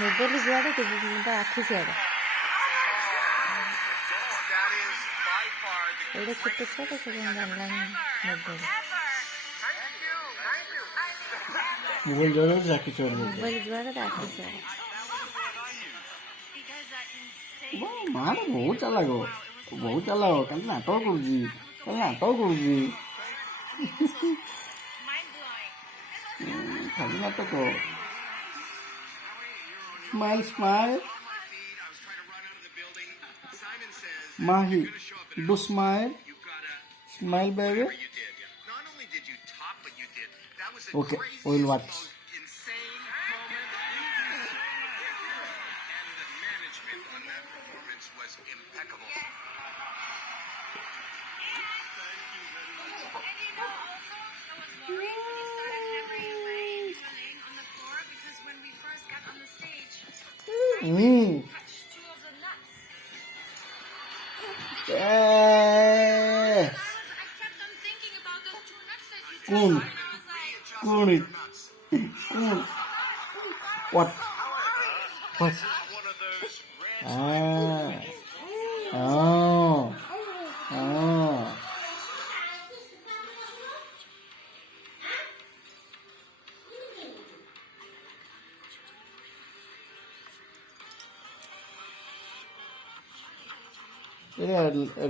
ମୋବାଇଲ ଯୁଆଡ଼େ ତା ଆଖି ସିଆଡ଼େ। ଏଇଟା ଛୋଟ ଛୁଆଟା ସେ କ'ଣ ଜାଣିଲାଣି ମୋବାଇଲ। ମୋବାଇଲ ଯୁଆଡ଼େ ଆଖି ସିଆଡ଼େ। ମୋବାଇଲ ଯୁଆଡ଼େ ତା ଆଖି ସିଆଡ଼େ। ମାଆଟା ବହୁତ ଚାଲାକ, ବହୁତ ଚାଲାକ। କାଲି ନାଟକ କରୁଛି, ଖାଲି ନାଟକ। Smile Mahi, do smile baby. Okay, we'll watch. What?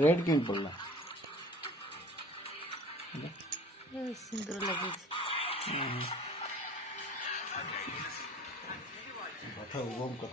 Red क्यों पड़ला? ସୁନ୍ଦର ଲାଗୁଛି। କଥା କର।